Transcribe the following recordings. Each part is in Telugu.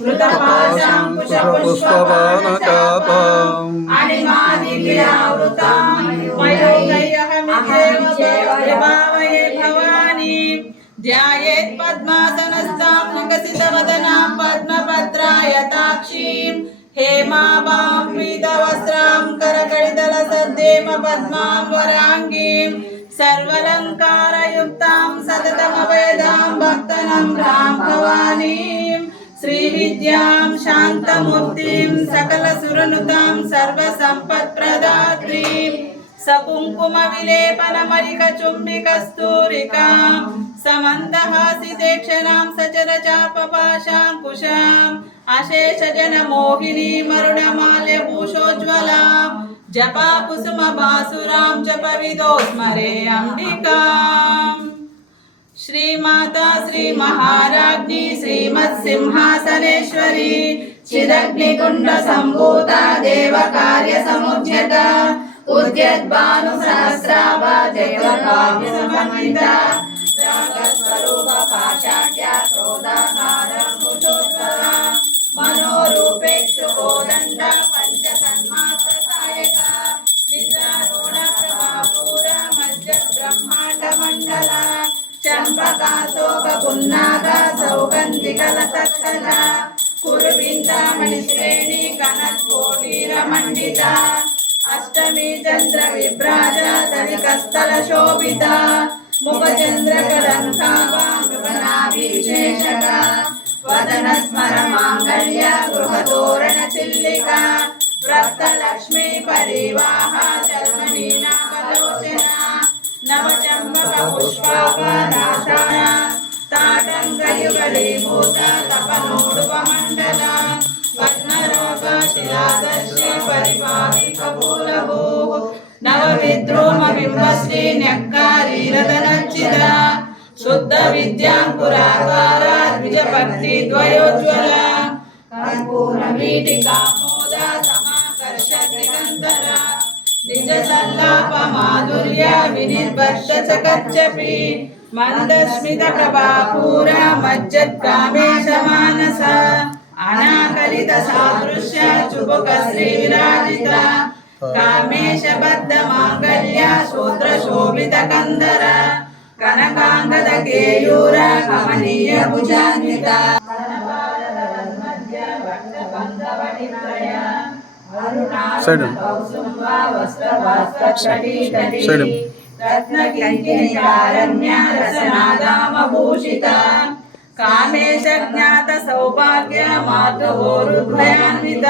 मृतपाशाङ्कुशपुष्पवानकापाम् ध्यायेत् पद्मासनस्तां विकसितवदनां पद्मपत्रायताक्षीं हेमाबां पीतवस्त्रां करकलितलसद्देम पद्मां वराङ्गीम् सर्वलङ्कारयुक्तां सततमवेदां भक्तनम्रां भवानीं श्रीविद्यां शान्तमूर्तिं सकलसुरनुतां సకుంకుమ విలేపన మరిక చుంబి కస్తూరికాం సమందహాసి దేక్షణాం సచర చాపపాశాంకుశాం అశేష జన మోహిని మరుణమాల్య భూషోజ్వలాం జపా కుసుమ బాసురాం జప విదో స్మరే అంబికాం శ్రీమాతా శ్రీ మహారాజ్ఞి శ్రీమత్ సింహాసనేశ్వరి చిదగ్నికుండ సంభూత దేవ కార్య సముజ్యత ఉద్యద్భాను సహస్రావ జయకావ్యసమన్విత రాగస్వరూప పాశాఖ్య క్రోధాకారముచోత్తర మనోరూపేక్షు కోదండ పంచ తన్మాత్ర సాయక మధ్య బ్రహ్మాండ మండల సౌగంధి కల కురువిందామణి శ్రేణి మండిత अष्टमी चंद्र विभ्राजा धनिकस्थल शोभिता मुखचंद्र कलंकावा मृगनाभिशेषका वदन स्मर मांगल्य गृहतोरण चिल्लिका रक्तलक्ष्मी परिवाह चर्मनीनाकलोचना नवचम्बकपुष्पापनाशाय ताटङ्कयुगलीभूत ಕಪೂಲಭೂವು ನವ ವಿದ್ರೋಮ ಬಿಂಬಶ್ರೀ ನೆಕ್ಕಾರಿ ರದನಚ್ಚಿದ ಶುದ್ಧ ವಿದ್ಯಾಂಕುರಾಕಾರ ದ್ವಿಜ ಭಕ್ತಿ ದ್ವಯೋಜ್ವಲ ಕರ್ಪೂರ ವೀಟಿಕಾ ಮೋದ ಸಮಾಕರ್ಷ ದಿಗಂಧರ ನಿಜ ಸಲ್ಲಾಪ ಮಾಧುರ್ಯ ವಿನಿರ್ಭರ್ಷ ಚ ಕಚ್ಚಪಿ ಮಂದಸ್ಮಿತ ಪ್ರಭಾಪೂರ ಮಜ್ಜತ್ ಕಾಮೇಶ ಮಾನಸ అనాకలిత సాదృశ్య చుబుక శ్రీ విరాజిత కామేశబద్ధ మాంగళ్య శూద్ర శోభిత కందర కనకాంగద కేయూర కమనీయ భుజాన్విత రత్న కింకిణి కారణ్య రసనాదామభూషిత. కామేశ జ్ఞాత సౌభాగ్య మాణిక్య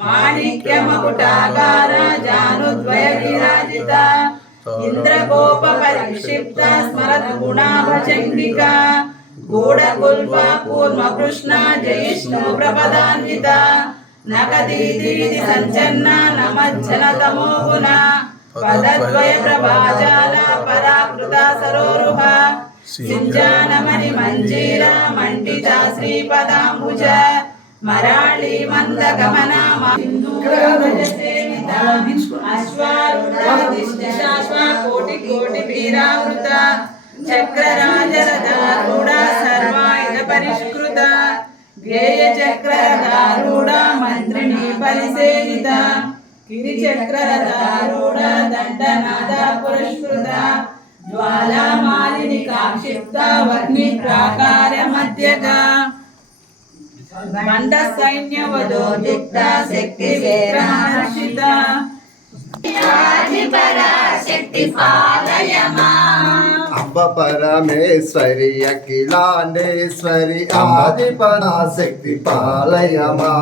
మాణిక్యమకుటాగార జానుద్వయ విరాజిత ఇంద్రకోప పరిక్షిప్త స్మరత్ గుణాభచండిక గూఢకుల్ప కూర్మ కృష్ణ జైష్ణు ప్రపదాన్విత నగదీతి సంచన్న నమజ్జన తమోగుణ పదద్వయ ప్రభాజ ಸಿಂಜಾನಮಣಿ ಮಂಜೀರ ಮಂಡಿತ ಶ್ರೀಪದಾಂಬುಜ ಮರಾಳಿ ಮಂದ ಗಮನ ಕೋಟಿ ಕೋಟಿ ವೀರಾವೃತ ಚಕ್ರರಾಜರೂಢ ಸರ್ವಾಯುಧ ಪರಿಷ್ಕೃತ ಧ್ಯೇಯ ಚಕ್ರರೂಢ ಮಂತ್ರಿಣಿ ಪರಿಸೇವಿತ ಕಿರಿಚಕ್ರರೂಢ ದಂಡನಾದ ಪುರಸ್ಕೃತ ಜ್ವಾಲಾ క్షిప్తావగ్ని ప్రాకార మధ్యగా దండ సైన్యవదో శక్తి పాలయమా పరమేశ్వరి అఖిలాండేశ్వరి పాలయమా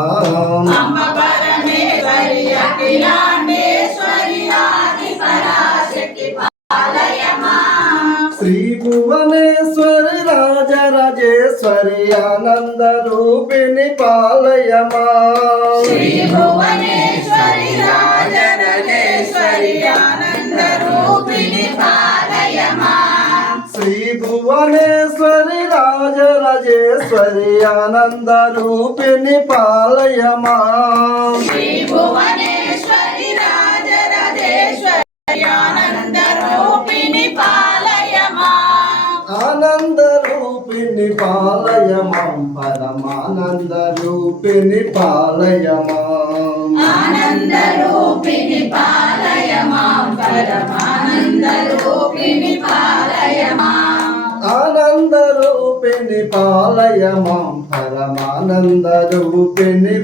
అఖిలాండే ఆనంద రూపిణి పాలయమా. శ్రీ భువనేశ్వరి రాజరాజేశ్వరి ఆనంద రూపిణి పాలయమా. శ్రీ భువనేశ్వరి రాజరాజేశ్వరి ఆనంద రూపిణి పాలయమా. శ్రీ భువనేశ్వరి ఆనంద రూపిణి పాలయమా. ఆనంద రూపిణి రూపిణి పాలయ మాం పరమానంద రూపిణి పాలయ మాం ఆనందరూపిణి పాలయ మాం పరమానందరూపిణి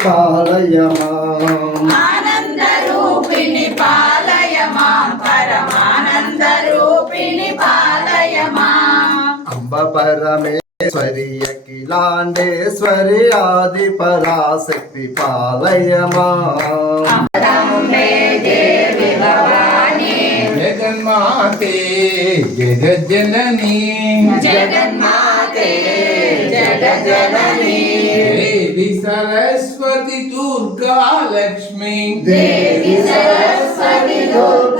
పాలయ మాం ఆనంద రూపిణి పాలయ మాం పరమానంద రూపిణి పాలయ మాం ఆనందరూపిణి పరమేశ్వరి అఖిలాండేశ్వరి ఆది పరాశక్తి పాలయ మాం రంభే దేవి భవాని జగన్మాతే జగజ్జననీ. జగన్మాతే జగజనని దేవి సరస్వతి దుర్గా లక్ష్మి దేవి సరస్వతి దుర్గా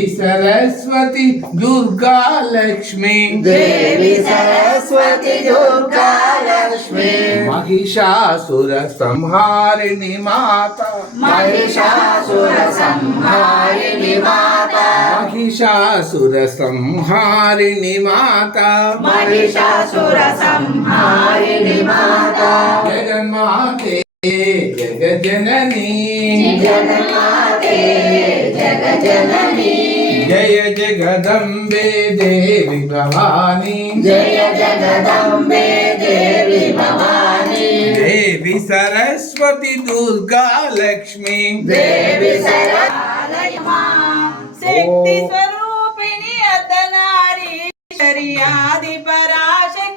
దేవి సరస్వతి దుర్గా లక్ష్మి దేవి సరస్వతి దుర్గా లక్ష్మి మహిషాసుర సంహారిణి మాత మహిషాసుర సంహారిణి మాత మహిషాసుర సంహారిణి మాత మహిషాసుర సంహారిణి మాత జగన్మాతే జగజననీ. జగన్మాతే జగజనని. జయ జగదంబే దేవి భవానీ. జయ జగదంబే దేవి భవాని. దేవి సరస్వతి దుర్గా లక్ష్మి. దేవి శక్తి స్వరూపిణి అర్ధనారీశ్వరి ఆది పరాశక్తి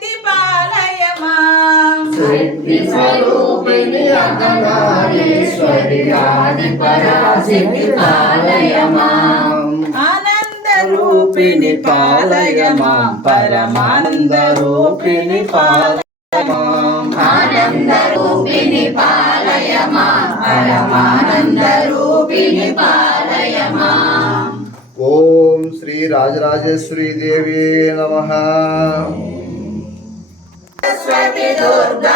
శక్తి స్వరూపిణి అర్ధనారీశ్వరి ఆది పరాశక్తి పాలయమా ఆనంద రూపిణి పాలయమా. పరమానంద రూపిణి పాలయమా ఆనంద రూపిణి పాలయమా పరమానంద రూపిణి పాలయమా. ఓం శ్రీ రాజరాజేశ్వరి దేవి నమ. Saraswati Durga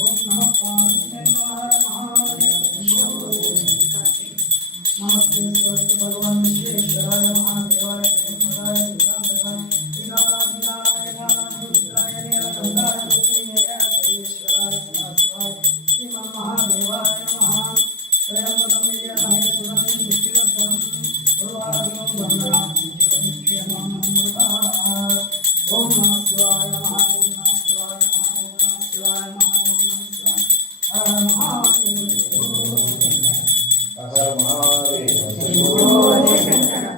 Om Namah Shivaya. హర మహాదేవ. హర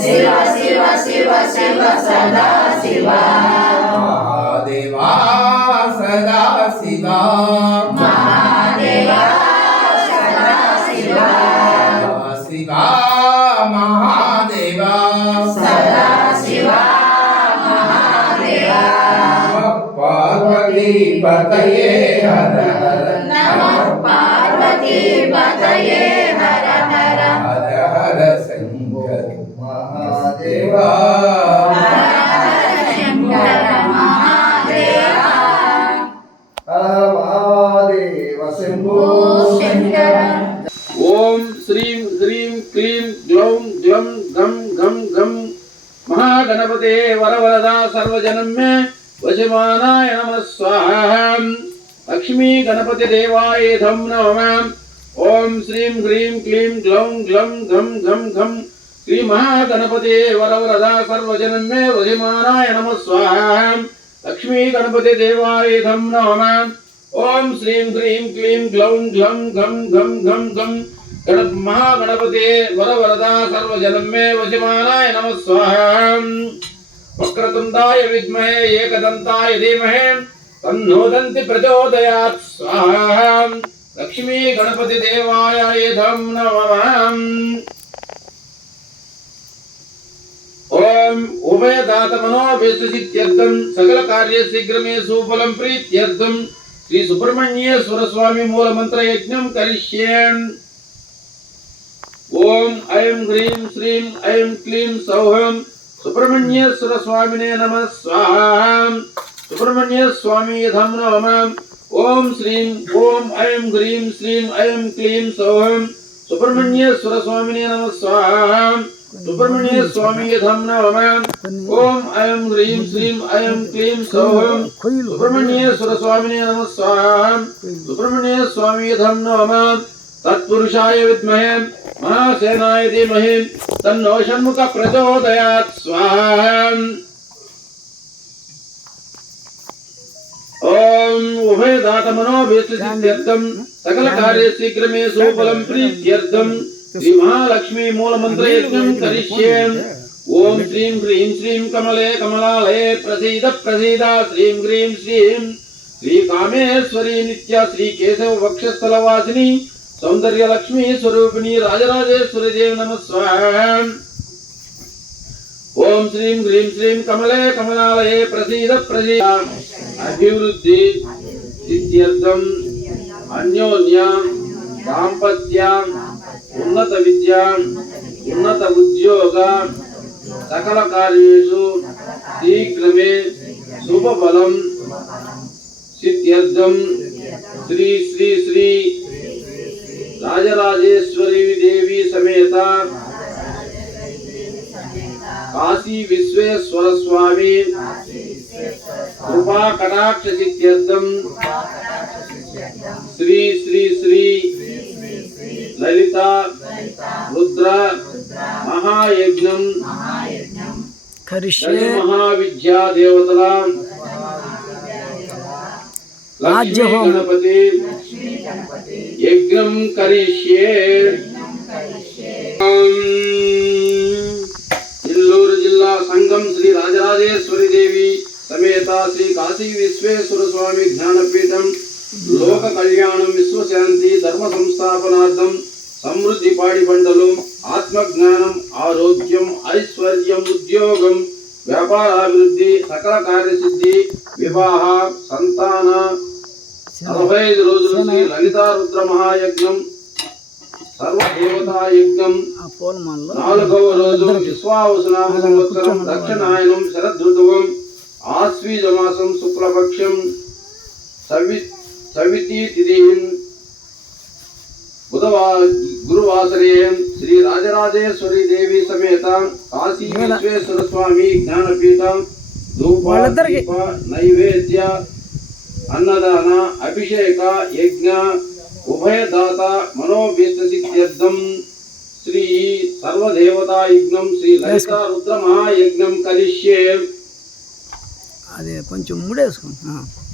శివ శివ శివ శివ సదా శివ. మహాదేవా సదా శివ. మహాదేవా సదా శివ. శివ మహాదేవా. సదా శివ మహాదేవా. పార్వతీ పతయే హర హర. నమః పార్వతీ పతయే శంకర మహాదేవా శంకర. మహాదేవా మహాదేవ శంభో శంకర ఓం శ్రీం హ్రీం క్లీం గ్లౌం గ్లం గం గం గం. మహాగణపతే వరవరదా సర్వజనం మే వశమానాయ నమ స్వాహ. లక్ష్మీ గణపతి దేవాయేధం నమ. ఓం శ్రీం హ్రీం క్లీం గ్లౌం గ్లం గం గం గం శ్రీ మహాగణపతే వరవరదా సర్వజనం మే వశమానాయ నమ స్వాహం లక్ష్మీ గణపతి దేవాయేధం నమ ఓం శ్రీం హ్రీం క్లీం గ్లౌం గ్లం గం గం గం గం గణ మహాగణపతే వరవరదా సర్వజనం మే వశమానాయ నమ స్వాహం వక్రతుండాయ విద్మహే ఏకదంతాయ ధీమహే తన్నోదంతి ప్రచోదయాత్ స్వాహం లక్ష్మీ గణపతి దేవాయ ఏధం నమః ఓం ఉభయదాత మనోభీష్టసిద్ధ్యర్థం సకల కార్య శీఘ్రమే సుఫలం ప్రీత్యర్థం శ్రీ సుబ్రహ్మణ్యేశ్వర స్వామి మూల మంత్ర యజ్ఞం కరిష్యేన్ ఓం ఐం హ్రీం శ్రీం ఐం క్లీం సౌహం సుబ్రహ్మణ్యేశ్వర స్వామినే నమ స్వాహం సుబ్రహ్మణ్య స్వామి యథం నమ ఓం శ్రీం ఓం ఐం హ్రీం శ్రీం ఐం క్లీం సౌహం సుబ్రహ్మణ్యేశ్వర స్వామినే నమ స్వాహం సుబ్రహ్మణ్య స్వామి యథం నమ ఓం ఐం హ్రీం శ్రీం ఐం క్లీం సౌహం సుబ్రహ్మణ్యేశ్వర స్వామినే నమ ఓం ఉభయదాత మనోభీష్టసిద్ధ్యర్థం సకల కార్య శీఘ్రమే సుఫలం ప్రీత్యర్థం. శ్రీ మహాలక్ష్మీ మూల మంత్ర యజ్ఞం కరిష్యే. ఓం శ్రీం హ్రీం శ్రీం కమలే కమలాలయే ప్రసీద ప్రసీద. శ్రీం హ్రీం శ్రీం శ్రీ కామేశ్వరి నిత్య శ్రీ కేశవ వక్షస్థల వాసిని సౌందర్య లక్ష్మీ స్వరూపిణి రాజరాజేశ్వరి దేవి నమ ఓం శ్రీం హ్రీం శ్రీం కమలే కమలాలయే ప్రసీద ప్రసీద. అభివృద్ధి సిద్ధ్యర్థం అన్యోన్య దాంపత్య ఉన్నత విద్య ఉన్నత ఉద్యోగ సకల కార్యేషు శీఘ్రమే శుభఫలం సిద్ధ్యర్థం శ్రీ శ్రీ శ్రీ రాజరాజేశ్వరి దేవి సమేత. కాశీ విశ్వేశ్వర స్వామి కృపా కటాక్ష సిద్ధ్యర్థం శ్రీ శ్రీ శ్రీ లలిత రుద్ర మహాయజ్ఞం కరిష్యే దశ మహావిద్యా దేవతల లక్ష్మీ రాజ్యహోమం. గణపతి యజ్ఞం కరిష్యే ఓం నెల్లూరు జిల్లా సంఘం శ్రీ రాజరాజేశ్వరి దేవి సమేత శ్రీ కాశీ విశ్వేశ్వర స్వామి జ్ఞానపీఠం. లోక కళ్యాణం విశ్వశాంతి ధర్మ సంస్థాపనార్థం సమృద్ధి పాడి పంటలు ఆత్మజ్ఞానం ఆరోగ్యం ఐశ్వర్యం ఉద్యోగం వ్యాపారాభివృద్ధి సకల కార్యసిద్ధి వివాహ సంతాన. నలభై ఐదు రోజులు శ్రీ లలితా రుద్ర మహాయజ్ఞం సర్వదేవతా యజ్ఞం ఆ పూలమాలలో నాలుగవ రోజు విశ్వావసనామ సంవత్సరం దక్షిణాయనం శరదృతువం. ఆశ్వీజమాసం శుక్లపక్షం సవి సవితి తిథిం బుధవా గురువాసరే శ్రీ రాజరాజేశ్వరి దేవి సమేత కాశీ విశ్వేశ్వర స్వామి జ్ఞానపీఠం ధూప దీప నైవేద్య అన్నదాన అభిషేక యజ్ఞ ఉభయదాత మనోభీష్ట సిద్ధ్యర్థం శ్రీ సర్వదేవతా యజ్ఞం శ్రీ లలితా రుద్ర మహాయజ్ఞం కరిష్యే. అదే కొంచెం ముడేసుకుంటా